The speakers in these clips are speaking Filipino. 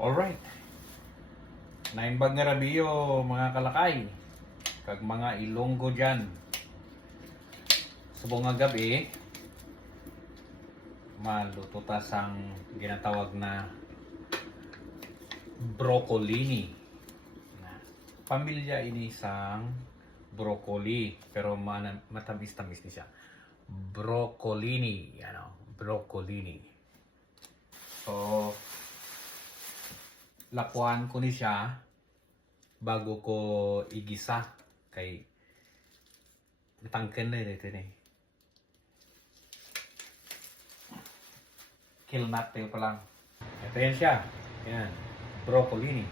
Alright. Naimbag nga rabiyo mga kalakay. Kag mga Ilonggo dyan. Subong nga gabi, maluto ta sang ginatawag na broccolini. Pamilya ini sang broccoli, pero matamis-tamis ni siya. Broccolini, broccolini. So, lakuan ko ni siya bago ko igisa kay matangken na dito ni. Kill natin pa lang. Ito yan siya. Yan. Broccolini.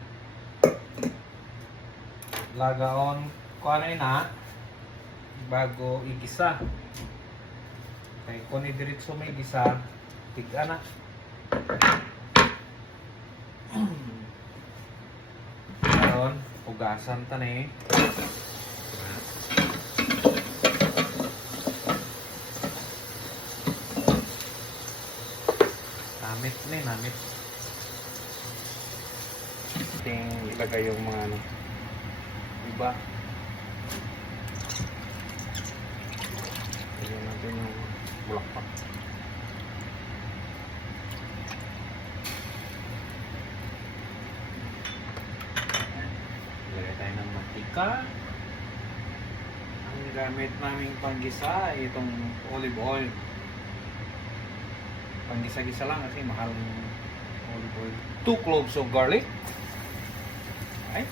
Lagaon ko ano na bago igisa. Kaya kung diretso may gisa, tiga na. Ngayon, ugasan ta na eh. Namit na eh, namit. Ting ilagay yung mga ano. Iba. Ilagay natin yung bulakpak. Ilagay tayo ng mantika. Ang gamit naming panggisa ay itong olive oil. Panggisa-gisa lang kasi mahal ng olive oil. 2 cloves of garlic. Okay.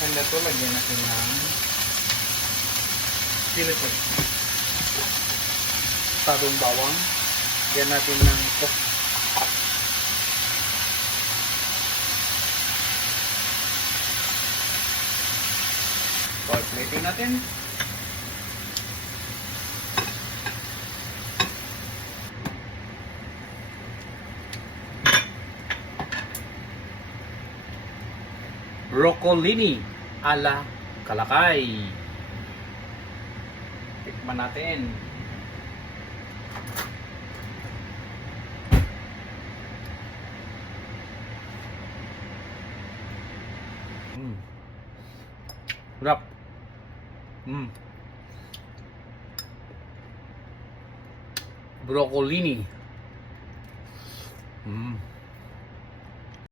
And ito, lagyan natin ng chili flakes. Tadong bawang. Lagyan natin ng cook. So, plating natin. Broccolini ala kalakay. Tikman natin. Sarap. Broccolini.